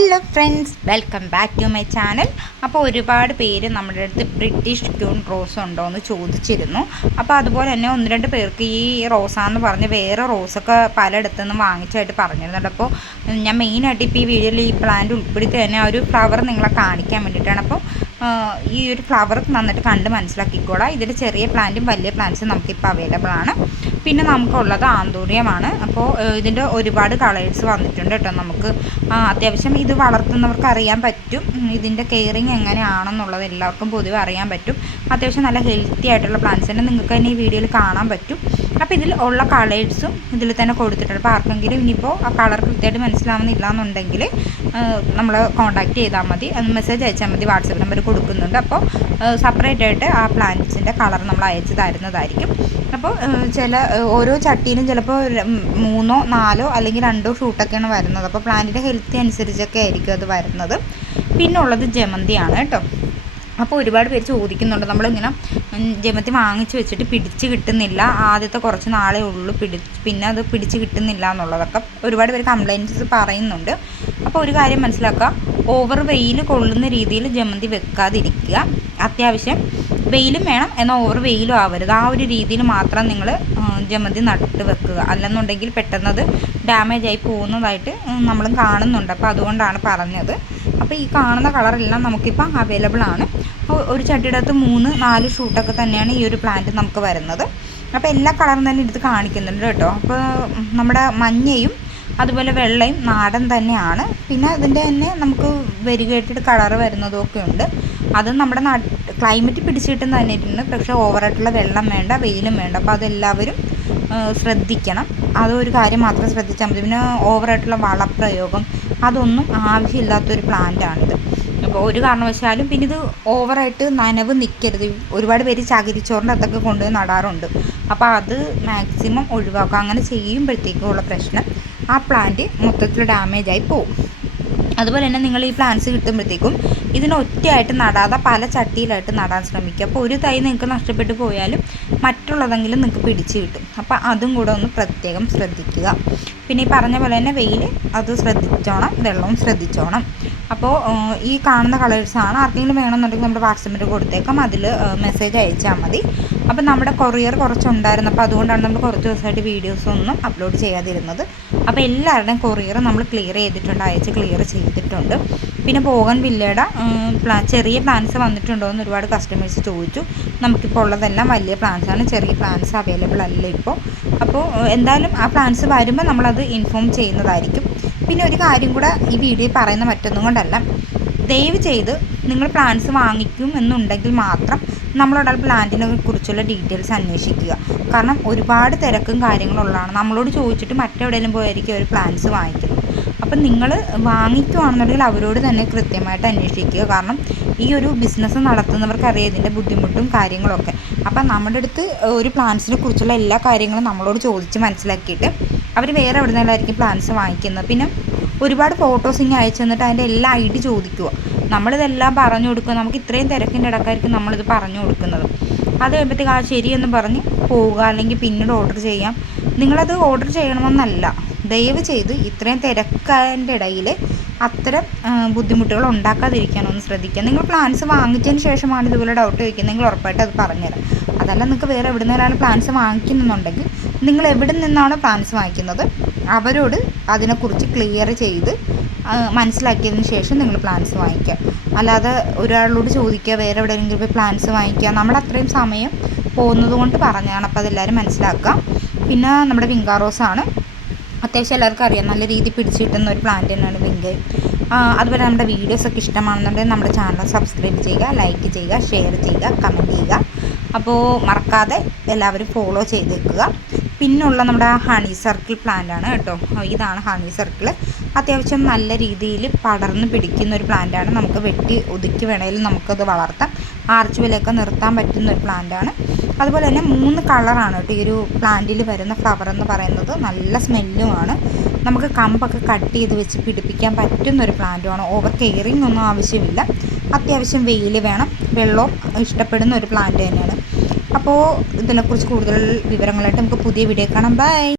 Hello friends, welcome back to my channel. അപ്പോൾ ഒരുപാട് പേര് നമ്മുടെ അടുത്ത് ബ്രിട്ടീഷ് ക്യൂൺ റോസ് ഉണ്ടോ എന്ന് ചോദിച്ചിരുന്നു. അപ്പോൾ അതുപോലെ തന്നെ ഒന്ന് രണ്ട് പേർക്ക് ഈ റോസാന്ന് പറഞ്ഞ് വേറെ റോസൊക്കെ പലയിടത്തു നിന്നും വാങ്ങിച്ചായിട്ട് പറഞ്ഞിരുന്നുണ്ട്. അപ്പോൾ ഞാൻ മെയിനായിട്ട് ഇപ്പോൾ ഈ വീഡിയോയിൽ ഈ പ്ലാന്റ് ഉൾപ്പെടുത്തി തന്നെ ഒരു ഫ്ലവർ നിങ്ങളെ കാണിക്കാൻ വേണ്ടിയിട്ടാണ്. അപ്പോൾ ഈ ഒരു ഫ്ലവർ നന്നായിട്ട് കണ്ട് മനസ്സിലാക്കിക്കോളാം. ഇതിൽ ചെറിയ പ്ലാന്റും വലിയ പ്ലാന്റ്സും നമുക്കിപ്പോൾ അവൈലബിൾ ആണ്. പിന്നെ നമുക്കുള്ളത് ആന്തൂര്യമാണ്. അപ്പോൾ ഇതിൻ്റെ ഒരുപാട് കളേഴ്സ് വന്നിട്ടുണ്ട് കേട്ടോ. നമുക്ക് അത്യാവശ്യം ഇത് വളർത്തുന്നവർക്ക് അറിയാൻ പറ്റും ഇതിൻ്റെ കെയറിങ് എങ്ങനെയാണെന്നുള്ളത് എല്ലാവർക്കും പൊതുവെ അറിയാൻ പറ്റും. അത്യാവശ്യം നല്ല ഹെൽത്തി ആയിട്ടുള്ള പ്ലാന്റ്സ് തന്നെ നിങ്ങൾക്ക് തന്നെ ഈ വീഡിയോയിൽ കാണാൻ പറ്റും. അപ്പോൾ ഇതിൽ ഉള്ള കളേഴ്സും ഇതിൽ തന്നെ കൊടുത്തിട്ടുണ്ട്. അപ്പോൾ ആർക്കെങ്കിലും ഇനിയിപ്പോൾ ആ കളർ കൃത്യമായിട്ട് മനസ്സിലാവുന്നില്ല എന്നുണ്ടെങ്കിൽ നമ്മൾ കോൺടാക്റ്റ് ചെയ്താൽ മതി, മെസ്സേജ് അയച്ചാൽ മതി. വാട്സപ്പ് നമ്പർ കൊടുക്കുന്നുണ്ട്. അപ്പോൾ സെപ്പറേറ്റ് ആയിട്ട് ആ പ്ലാന്റ്സിൻ്റെ കളർ നമ്മൾ അയച്ചു തരുന്നതായിരിക്കും. അപ്പോൾ ഓരോ ചട്ടിയിലും ചിലപ്പോൾ 3 4 അല്ലെങ്കിൽ 2 ഷൂട്ടൊക്കെയാണ് വരുന്നത്. അപ്പോൾ പ്ലാന്റിൻ്റെ ഹെൽത്തി അനുസരിച്ചൊക്കെ ആയിരിക്കും അത് വരുന്നത്. പിന്നെ ഉള്ളത് ജമന്തിയാണ് കേട്ടോ. അപ്പോൾ ഒരുപാട് പേര് ചോദിക്കുന്നുണ്ട്, നമ്മളിങ്ങനെ ജമന്തി വാങ്ങിച്ച് വെച്ചിട്ട് പിടിച്ച് കിട്ടുന്നില്ല, ആദ്യത്തെ കുറച്ച് നാളേ ഉള്ളൂ പിന്നെ അത് പിടിച്ച് കിട്ടുന്നില്ല എന്നുള്ളതൊക്കെ ഒരുപാട് പേര് കംപ്ലയിൻറ്റ്സ് പറയുന്നുണ്ട്. അപ്പോൾ ഒരു കാര്യം മനസ്സിലാക്കുക, ഓവർ വെയിൽ കൊള്ളുന്ന രീതിയിൽ ജമന്തി വെക്കാതിരിക്കുക. അത്യാവശ്യം വെയിലും വേണം, എന്നാൽ ഓവർ വെയിലും ആവരുത്. ആ ഒരു രീതിയിൽ മാത്രം നിങ്ങൾ ജമന്തി നട്ട് വെക്കുക. അല്ലെന്നുണ്ടെങ്കിൽ പെട്ടെന്നത് ഡാമേജ് ആയി പോകുന്നതായിട്ട് നമ്മളും കാണുന്നുണ്ട്. അപ്പോൾ അതുകൊണ്ടാണ് പറഞ്ഞത്. അപ്പോൾ ഈ കാണുന്ന കളറെല്ലാം നമുക്കിപ്പോൾ അവൈലബിൾ ആണ്. ഒരു ചട്ടിയുടെ 3 4 ഷൂട്ടൊക്കെ തന്നെയാണ് ഈ ഒരു പ്ലാന്റ് നമുക്ക് വരുന്നത്. അപ്പോൾ എല്ലാ കളറും തന്നെ എടുത്ത് കാണിക്കുന്നുണ്ട് കേട്ടോ. അപ്പോൾ നമ്മുടെ മഞ്ഞയും അതുപോലെ വെള്ളയും നാടൻ തന്നെയാണ്. പിന്നെ അതിൻ്റെ തന്നെ നമുക്ക് വെരിഗേറ്റഡ് കളറ് വരുന്നതൊക്കെ ഉണ്ട്. അത് നമ്മുടെ ക്ലൈമറ്റ് പിടിച്ചിട്ടും തന്നെ ഇട്ടുണ്ട്. പക്ഷേ ഓവറായിട്ടുള്ള വെള്ളം വേണ്ട, വെയിലും വേണ്ട. അപ്പോൾ അതെല്ലാവരും ശ്രദ്ധിക്കണം. അതൊരു കാര്യം മാത്രം ശ്രദ്ധിച്ചാൽ മതി. പിന്നെ ഓവറായിട്ടുള്ള വളപ്രയോഗം അതൊന്നും ആവശ്യമില്ലാത്തൊരു പ്ലാന്റാണിത്. അപ്പോൾ ഒരു കാരണവശാലും പിന്നെ ഇത് ഓവറായിട്ട് നനവ് നിൽക്കരുത്. ഒരുപാട് പേര് ചകിരിച്ചോറിൻ്റെ അകത്തൊക്കെ കൊണ്ടുപോയി നടാറുണ്ട്. അപ്പോൾ അത് മാക്സിമം ഒഴിവാക്കുക. അങ്ങനെ ചെയ്യുമ്പോഴത്തേക്കുള്ള പ്രശ്നം ആ പ്ലാന്റ് മൊത്തത്തിൽ ഡാമേജായി പോകും. അതുപോലെ തന്നെ നിങ്ങൾ ഈ പ്ലാന്റ്സ് കിട്ടുമ്പോഴത്തേക്കും ഇതിന് ഒറ്റയായിട്ട് നടാതെ പല ചട്ടിയിലായിട്ട് നടാൻ ശ്രമിക്കുക. അപ്പോൾ ഒരു തൈ നിങ്ങൾക്ക് നഷ്ടപ്പെട്ടു പോയാലും മറ്റുള്ളതെങ്കിലും നിങ്ങൾക്ക് പിടിച്ച് കിട്ടും. അപ്പോൾ അതും കൂടെ ഒന്ന് പ്രത്യേകം ശ്രദ്ധിക്കുക. പിന്നെ ഈ പറഞ്ഞ പോലെ തന്നെ വെയിൽ അത് ശ്രദ്ധിച്ചോണം, വെള്ളവും ശ്രദ്ധിച്ചോണം. അപ്പോൾ ഈ കാണുന്ന കളേഴ്സാണ്. ആർക്കെങ്കിലും വേണമെന്നുണ്ടെങ്കിൽ നമ്മുടെ വാട്സപ്പിൽ കൊടുത്തേക്കാം, അതിൽ മെസ്സേജ് അയച്ചാൽ മതി. അപ്പോൾ നമ്മുടെ കൊറിയർ കുറച്ചുണ്ടായിരുന്നു. അപ്പോൾ അതുകൊണ്ടാണ് നമ്മൾ കുറച്ച് ദിവസമായിട്ട് വീഡിയോസൊന്നും അപ്ലോഡ് ചെയ്യാതിരുന്നത്. അപ്പോൾ എല്ലാവരുടെയും കൊറിയർ നമ്മൾ ക്ലിയർ ചെയ്തിട്ടുണ്ട്, അയച്ച് ക്ലിയർ ചെയ്തിട്ടുണ്ട്. പിന്നെ ബോഗൺ വില്ലയുടെ ചെറിയ പ്ലാന്റ്സ് വന്നിട്ടുണ്ടോ എന്ന് ഒരുപാട് കസ്റ്റമേഴ്സ് ചോദിച്ചു. നമുക്കിപ്പോൾ ഉള്ളതെല്ലാം വലിയ പ്ലാന്റ്സാണ്, ചെറിയ പ്ലാന്റ്സ് അവൈലബിൾ അല്ല ഇപ്പോൾ. അപ്പോൾ എന്തായാലും ആ പ്ലാന്റ്സ് വരുമ്പോൾ നമ്മളത് ഇൻഫോം ചെയ്യുന്നതായിരിക്കും. പിന്നെ ഒരു കാര്യം കൂടെ ഈ വീഡിയോയിൽ പറയുന്ന മറ്റൊന്നും കൊണ്ടല്ല, ദയവ് ചെയ്ത് നിങ്ങൾ പ്ലാന്റ്സ് വാങ്ങിക്കും എന്നുണ്ടെങ്കിൽ മാത്രം നമ്മളോട് പ്ലാന്റിനെ കുറിച്ചുള്ള ഡീറ്റെയിൽസ് അന്വേഷിക്കുക. കാരണം ഒരുപാട് തിരക്കും കാര്യങ്ങളുള്ളതാണ്. നമ്മളോട് ചോദിച്ചിട്ട് മറ്റെവിടെയെങ്കിലും പോയായിരിക്കും ഒരു പ്ലാന്റ്സ് വാങ്ങിക്കുന്നത്. അപ്പം നിങ്ങൾ വാങ്ങിക്കുകയാണെന്നുണ്ടെങ്കിൽ അവരോട് തന്നെ കൃത്യമായിട്ട് അന്വേഷിക്കുക. കാരണം ഈ ഒരു ബിസിനസ് നടത്തുന്നവർക്കറിയാം ഇതിൻ്റെ ബുദ്ധിമുട്ടും കാര്യങ്ങളൊക്കെ. അപ്പം നമ്മുടെ അടുത്ത് ഒരു പ്ലാന്റ്സിനെ കുറിച്ചുള്ള എല്ലാ കാര്യങ്ങളും നമ്മളോട് ചോദിച്ച് മനസ്സിലാക്കിയിട്ട് അവർ വേറെ എവിടെ നിന്നായിരിക്കും പ്ലാന്റ്സ് വാങ്ങിക്കുന്നത്. പിന്നെ ഒരുപാട് ഫോട്ടോസ് ഇങ്ങനെ അയച്ചു തന്നിട്ട് അതിൻ്റെ എല്ലാ ഐ ഡി ചോദിക്കുക. നമ്മളിതെല്ലാം പറഞ്ഞു കൊടുക്കുക. നമുക്ക് ഇത്രയും തിരക്കിൻ്റെ ഇടക്കായിരിക്കും നമ്മളിത് പറഞ്ഞു കൊടുക്കുന്നത്. അത് കഴിയുമ്പോഴത്തേക്ക് ശരിയെന്ന് പറഞ്ഞ് പോവുക, അല്ലെങ്കിൽ പിന്നീട് ഓർഡർ ചെയ്യാം. നിങ്ങളത് ഓർഡർ ചെയ്യണമെന്നല്ല, ദയവ് ചെയ്ത് ഇത്രയും തിരക്കിൻ്റെ ഇടയിൽ അത്തരം ബുദ്ധിമുട്ടുകൾ ഉണ്ടാക്കാതിരിക്കാനൊന്ന് ശ്രദ്ധിക്കുക. നിങ്ങൾ പ്ലാൻസ് വാങ്ങിച്ചതിന് ശേഷമാണ് ഇതുപോലെ ഡൗട്ട് ചോദിക്കുന്നതെങ്കിൽ ഉറപ്പായിട്ട് അത് പറഞ്ഞുതരാം. അതല്ല നിങ്ങൾക്ക് വേറെ എവിടെ നിന്നാണ് പ്ലാൻസ് വാങ്ങിക്കുന്നുണ്ടെങ്കിൽ നിങ്ങൾ എവിടെ നിന്നാണോ പ്ലാൻസ് വാങ്ങിക്കുന്നത് അവരോട് അതിനെക്കുറിച്ച് ക്ലിയർ ചെയ്ത് മനസ്സിലാക്കിയതിന് ശേഷം നിങ്ങൾ പ്ലാൻസ് വാങ്ങിക്കുക. അല്ലാതെ ഒരാളോട് ചോദിക്കുക, വേറെ എവിടെയെങ്കിലും പോയി പ്ലാൻസ് വാങ്ങിക്കുക. നമ്മുടെ അത്രയും സമയം പോകുന്നത് കൊണ്ട് പറഞ്ഞതാണ്. അപ്പോൾ അതെല്ലാവരും മനസ്സിലാക്കുക. പിന്നെ നമ്മുടെ വിങ്കാ റോസാണ്. അത്യാവശ്യം എല്ലാവർക്കും അറിയാം, നല്ല രീതിയിൽ പിടിച്ച് കിട്ടുന്ന ഒരു പ്ലാന്റ് തന്നെയാണ് വിങ്ക. അതുപോലെ നമ്മുടെ വീഡിയോസൊക്കെ ഇഷ്ടമാണെന്നുണ്ടെങ്കിൽ നമ്മുടെ ചാനൽ സബ്സ്ക്രൈബ് ചെയ്യുക, ലൈക്ക് ചെയ്യുക, ഷെയർ ചെയ്യുക, കമൻറ്റ് ചെയ്യുക. അപ്പോൾ മറക്കാതെ എല്ലാവരും ഫോളോ ചെയ്തേക്കുക. പിന്നുള്ള നമ്മുടെ ഹണി സർക്കിൾ പ്ലാന്റാണ് കേട്ടോ. ഇതാണ് ഹണി സർക്കിൾ. അത്യാവശ്യം നല്ല രീതിയിൽ പടർന്ന് പിടിക്കുന്ന ഒരു പ്ലാന്റാണ്. നമുക്ക് വെട്ടി ഒതുക്കി വേണമെങ്കിലും നമുക്കത് വളർത്താം. ആർച്ച് വിലയൊക്കെ നിർത്താൻ പറ്റുന്ന ഒരു പ്ലാന്റാണ്. അതുപോലെ തന്നെ 3 കളറാണ് കേട്ടോ ഈ ഒരു പ്ലാന്റിൽ വരുന്ന ഫ്ലവർ എന്ന് പറയുന്നത്. നല്ല സ്മെല്ലുമാണ്. നമുക്ക് കമ്പൊക്കെ കട്ട് ചെയ്ത് വെച്ച് പിടിപ്പിക്കാൻ പറ്റുന്ന ഒരു പ്ലാന്റുമാണ്. ഓവർ കെയറിങ് ഒന്നും ആവശ്യമില്ല. അത്യാവശ്യം വെയിൽ വേണം, വെള്ളവും ഇഷ്ടപ്പെടുന്ന ഒരു പ്ലാന്റ് തന്നെയാണ്. അപ്പോൾ ഇതിനെക്കുറിച്ച് കൂടുതൽ വിവരങ്ങളായിട്ട് നമുക്ക് പുതിയ വീഡിയോ കാണാം. ബൈ.